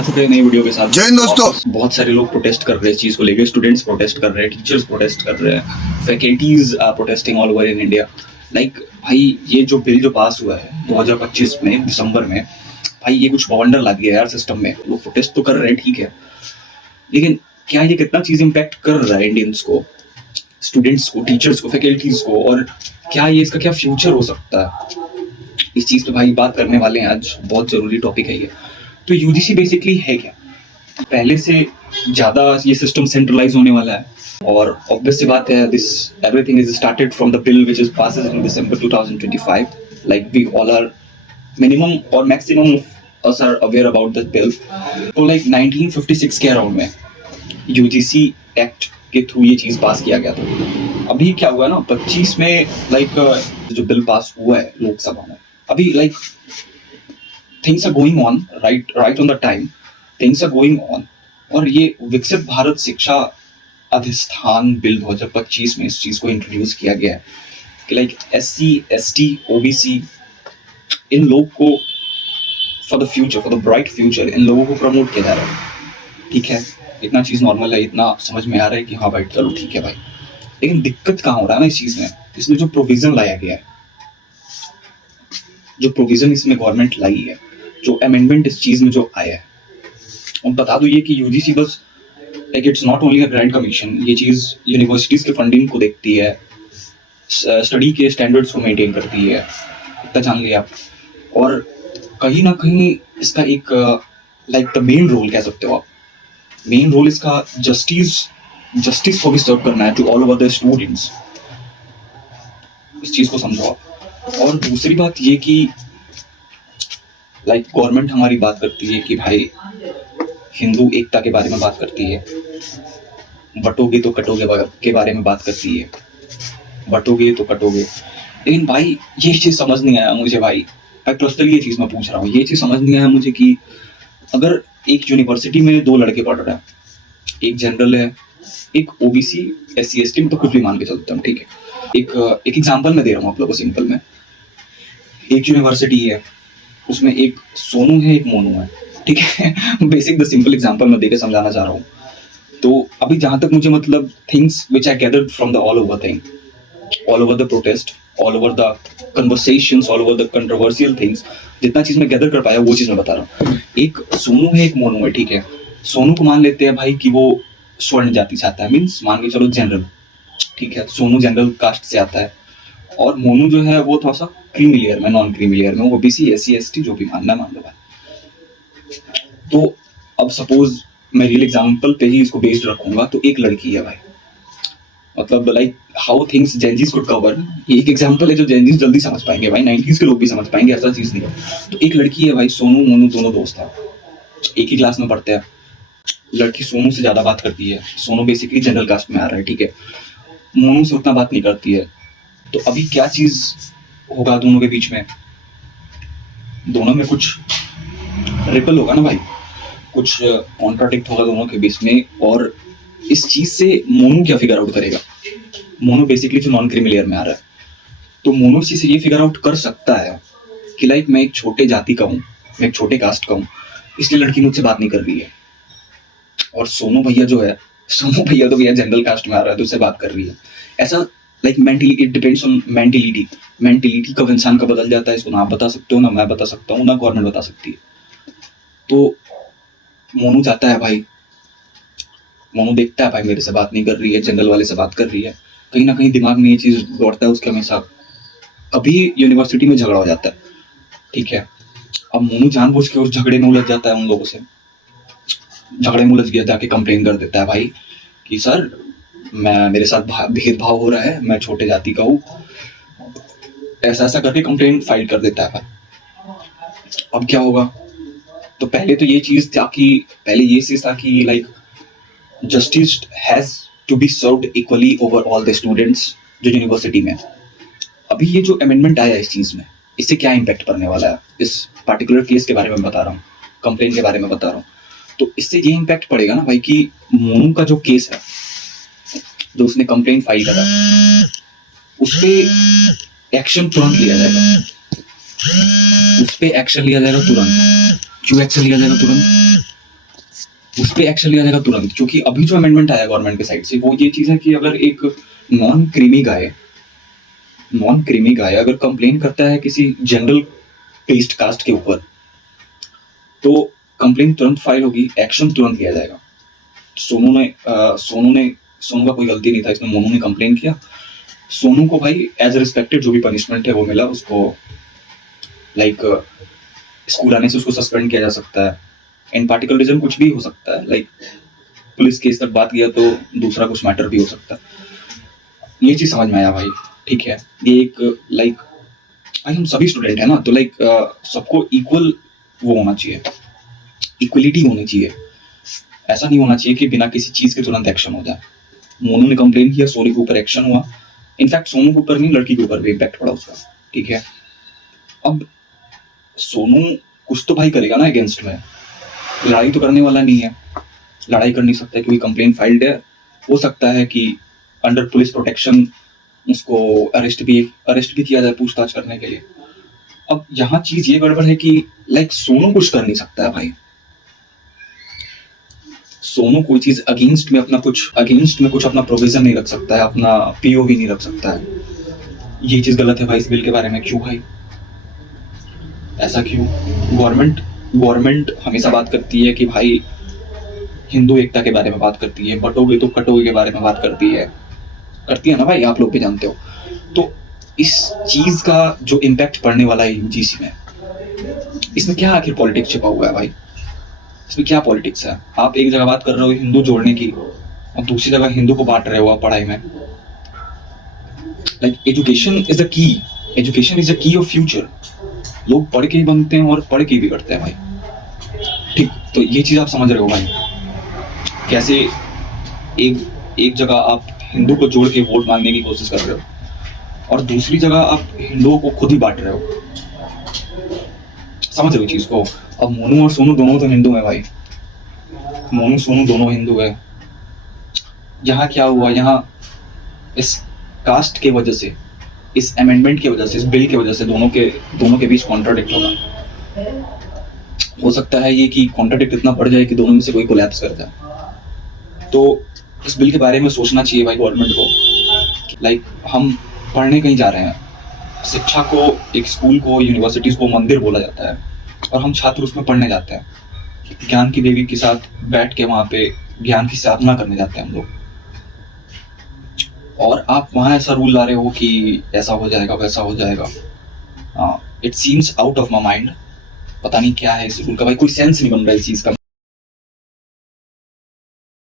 नई वीडियो के साथ। जय हिंद दोस्तों। बहुत सारे लोग प्रोटेस्ट कर रहे हैं इस चीज को लेकर। स्टूडेंट्स प्रोटेस्ट कर रहे हैं, टीचर्स प्रोटेस्ट कर रहे हैं, faculties are protesting all over in India. Like भाई ये जो बिल जो पास हुआ है 2025 में दिसंबर में, भाई ये कुछ बवंडर ला दिया यार सिस्टम में। लोग प्रोटेस्ट तो कर रहे हैं, ठीक है, लेकिन क्या ये कितना चीज इम्पैक्ट कर रहा है इंडियंस को, स्टूडेंट्स को, टीचर्स को, फैकल्टीज को, और क्या ये इसका क्या फ्यूचर हो सकता है, इस चीज पे भाई बात करने वाले हैं आज। बहुत जरूरी टॉपिक है ये। तो यूजीसी बेसिकली है क्या? पहले से ज्यादा ये सिस्टम सेंट्रलाइज होने वाला है, और ऑब्वियस सी बात है, this everything is started from the bill which is passed in December 2025। Like we all are minimum और maximum us are aware about this bill। तो लाइक 1956 के अराउंड में यूजीसी एक्ट के थ्रू ये चीज पास किया गया था। अभी क्या हुआ ना 25 में, लाइक जो बिल पास हुआ है लोकसभा में, अभी like things are going on right on the time, things are going on. और ये विकसित भारत शिक्षा अधिष्ठान बिल 2025 में इस चीज को इंट्रोड्यूस किया गया है कि लाइक SC ST OBC इन लोग को for the future, for the bright future, इन लोगों को प्रमोट किया जा रहा है। ठीक है, इतना चीज नॉर्मल है, इतना समझ में आ रहा है कि हाँ भाई चलो ठीक है भाई। लेकिन दिक्कत कहाँ हो रहा है ना इस चीज में, इसमें जो प्रोविजन लाया गया है, जो प्रोविजन इसमें गवर्नमेंट लाई है, जो अमेंडमेंट इस चीज में जो आया है, और बता दो ये कि यूजीसी बस like it's not only a grant commission. ये चीज यूनिवर्सिटीज के फंडिंग को देखती है, स्टडी के स्टैंडर्ड्स को मेंटेन करती है, इतना जान लिया आप। और कहीं ना कहीं इसका एक लाइक द मेन रोल कह सकते हो आप, मेन रोल इसका जस्टिस को भी सर्व करना है to all over the students. इस चीज को समझो आप। और दूसरी बात ये कि लाइक गवर्नमेंट हमारी बात करती है कि भाई हिंदू एकता के बारे में बात करती है, बटोगे तो कटोगे के बारे में बात करती है, बटोगे तो कटोगे। लेकिन भाई ये चीज समझ नहीं आया मुझे भाई पर्सनली, ये चीज मैं पूछ रहा हूँ, ये चीज समझ नहीं आया मुझे कि अगर एक यूनिवर्सिटी में दो लड़के पढ़ रहे हैं, एक जनरल है, एक OBC SC ST में, तो कुछ भी मान के चलते हैं, ठीक है। एक एग्जांपल मैं दे रहा हूँ आप लोगों को सिंपल में। एक यूनिवर्सिटी है, उसमें एक सोनू है, एक मोनू है, ठीक है। बेसिक द सिंपल एग्जांपल मैं देके समझाना चाह रहा हूँ। तो अभी जहां तक मुझे मतलब things which I gathered from the all over thing, all over the protest, all over the conversations, all over the controversial things, जितना चीज मैं गैदर कर पाया वो चीज मैं बता रहा हूँ। एक सोनू है, एक मोनू है, ठीक है। सोनू को मान लेते हैं भाई कि वो स्वर्ण जाति से आता है, मीन्स मान के चलो जनरल, ठीक है। सोनू जनरल कास्ट से आता है, और मोनू जो है वो थोड़ा सा क्रीमी लेयर में, नॉन क्रीमी लेयर में, OBC SC ST जो भी मानना मान लो भाई। तो अब सपोज मैं रियल एग्जांपल पे ही इसको बेस्ड रखूंगा, तो एक लड़की है भाई, मतलब like how things Gen Zs could cover, ये एक एग्जांपल है जो जेनजीज जल्दी समझ पाएंगे भाई, 90s के लोग भी समझ पाएंगे, ऐसा चीज नहीं है। तो एक लड़की है भाई, सोनू मोनू दोनों दोस्त हैं, एक ही क्लास में पढ़ते हैं। लड़की सोनू से ज्यादा बात करती है, सोनू बेसिकली जनरल कास्ट में आ रहा है, ठीक है। मोनू से उतना बात नहीं करती है। तो अभी क्या चीज होगा दोनों के बीच में, दोनों में कुछ रिपल होगा ना भाई, कुछ कॉन्ट्राडिक्ट होगा दोनों के बीच में। और इस चीज से मोनू क्या फिगर आउट करेगा? मोनू बेसिकली जो नॉन क्रीमी लेयर में आ रहा है, तो मोनू इसी से ये फिगर आउट कर सकता है कि लाइक मैं एक छोटे जाति का हूँ, मैं एक छोटे कास्ट का हूँ, इसलिए लड़की मुझसे बात नहीं कर रही है। और सोनू भैया जो है, सोनू भैया तो भैया जनरल कास्ट में आ रहा है तो उससे बात कर रही है। ऐसा like mentally, it depends on mentality कब इंसान का बदल जाता है, इसको ना आप बता सकते हो, ना मैं बता सकता हूँ, ना गवर्नमेंट बता सकती है। तो मोनू चाहता है भाई, मोनू देखता है भाई मेरे से बात नहीं कर रही है, जनरल वाले से बात कर रही है, कहीं ना कहीं दिमाग में ये चीज दौड़ता है उसके हमेशा। कभी यूनिवर्सिटी में झगड़ा हो जाता है, ठीक है। अब मोनू जानबूझ के उस झगड़े में उलझ जाता है, उन लोगों से झगड़े में उलझ गया, जाके कंप्लेन कर देता है भाई कि सर मेरे साथ भेदभाव हो रहा है, मैं छोटे जाति का हूँ, ऐसा ऐसा करके कंप्लेन फाइल कर देता है भाई। अब क्या होगा? तो पहले तो ये चीज था कि, पहले ये चीज था कि like justice has to be served equally over all the students जो यूनिवर्सिटी में। अभी ये जो अमेंडमेंट आया इस चीज में, इससे क्या इम्पैक्ट पड़ने वाला है, इस पार्टिकुलर केस के बारे में बता रहा हूँ, कंप्लेन के बारे में बता रहा हूँ। तो इससे ये इम्पैक्ट पड़ेगा ना भाई कि मोनू का जो केस है, जो उसने कंप्लेन फाइल करा, उस पे एक्शन तुरंत लिया जाएगा, उस पे एक्शन लिया जाएगा तुरंत। क्यों एक्शन लिया जाएगा तुरंत? उस पे एक्शन लिया जाएगा तुरंत, क्योंकि अभी जो अमेंडमेंट आया गवर्नमेंट के साइड से वो ये चीज़ है कि अगर एक नॉन क्रीमी गाय अगर कंप्लेन करता है किसी जनरल टेस्ट कास्ट के ऊपर, तो कंप्लेन तुरंत फाइल होगी, एक्शन तुरंत लिया जाएगा। सोनू का कोई गलती नहीं था इसमें, मोनू ने कंप्लेन किया, सोनू को भाई एज रिस्पेक्टेड जो भी पनिशमेंट है वो मिला उसको, लाइक स्कूल आने से उसको सस्पेंड किया जा सकता है, इन पार्टिकुलरिज्म कुछ भी हो सकता है, लाइक पुलिस केस तक बात किया तो दूसरा कुछ मैटर भी हो सकता है। ये चीज समझ में आया भाई, ठीक है। ये एक लाइक भाई हम सभी स्टूडेंट है ना, तो लाइक सबको इक्वल वो होना चाहिए, इक्वलिटी होनी चाहिए। ऐसा नहीं होना चाहिए कि बिना किसी चीज के तुरंत एक्शन हो जाए। मोनू ने कंप्लेन किया, सोनी के ऊपर एक्शन हुआ, इनफैक्ट सोनू के ऊपर नहीं लड़की के ऊपर भी इम्पैक्ट पड़ा उसका, ठीक है। अब सोनू कुछ तो भाई करेगा ना अगेंस्ट में, लड़ाई तो करने वाला नहीं है, लड़ाई कर नहीं सकता क्योंकि कंप्लेन फाइल्ड है। हो सकता है कि अंडर पुलिस प्रोटेक्शन उसको अरेस्ट भी किया जाए पूछताछ करने के लिए। अब यहाँ चीज ये गड़बड़ है कि लाइक सोनू कुछ कर नहीं सकता है भाई, सोनू कोई चीज अगेंस्ट में कुछ अपना प्रोविजन नहीं रख सकता है, अपना पीओवी नहीं रख सकता है। ये चीज गलत है भाई इस बिल के बारे में। क्यों भाई, ऐसा क्यों? गवर्नमेंट हमेशा बात करती है कि भाई हिंदू एकता के बारे में बात करती है, बटोगे तो कटोगे के बारे में बात करती है ना भाई, आप लोग भी जानते हो। तो इस चीज का जो इम्पैक्ट पड़ने वाला है यूजीसी में, इसमें क्या आखिर पॉलिटिक्स छिपा हुआ है भाई? इसमें क्या पॉलिटिक्स है? आप एक जगह बात कर रहे हो हिंदू जोड़ने की और दूसरी जगह हिंदू को बांट रहे हो आप पढ़ाई में। Like education is the key of future. लोग पढ़ के ही बनते हैं और पढ़ के ही बिगड़ते हैं भाई, ठीक। तो ये चीज आप समझ रहे हो भाई, कैसे एक जगह आप हिंदू को जोड़ के वोट मांगने की कोशिश कर रहे हो और दूसरी जगह आप हिंदुओं को खुद ही बांट रहे हो। समझ रहे हो चीज को? अब मोनू और सोनू दोनों तो हिंदू है भाई, मोनू सोनू दोनों हिंदू है। यहाँ क्या हुआ, यहाँ इस कास्ट के वजह से, इस अमेंडमेंट की वजह से, इस बिल की वजह से दोनों के बीच कॉन्ट्राडिक्ट होगा। हो सकता है ये कि कॉन्ट्राडिक्ट इतना बढ़ जाए कि दोनों में से कोई कोलैप्स कर जाए। तो इस बिल के बारे में सोचना चाहिए भाई गवर्नमेंट को। लाइक हम पढ़ने कहीं जा रहे हैं, शिक्षा को, एक स्कूल को, यूनिवर्सिटीज को मंदिर बोला जाता है और हम छात्र उसमें पढ़ने जाते हैं, ज्ञान की देवी के साथ बैठ के वहाँ पे ज्ञान की साधना करने जाते हैं हम लोग। और आप वहाँ ऐसा रूल ला रहे हो कि ऐसा हो जाएगा वैसा हो जाएगा। It seems out of my mind. पता नहीं क्या है इस रूल का भाई, कोई सेंस नहीं बन रहा है इस चीज का।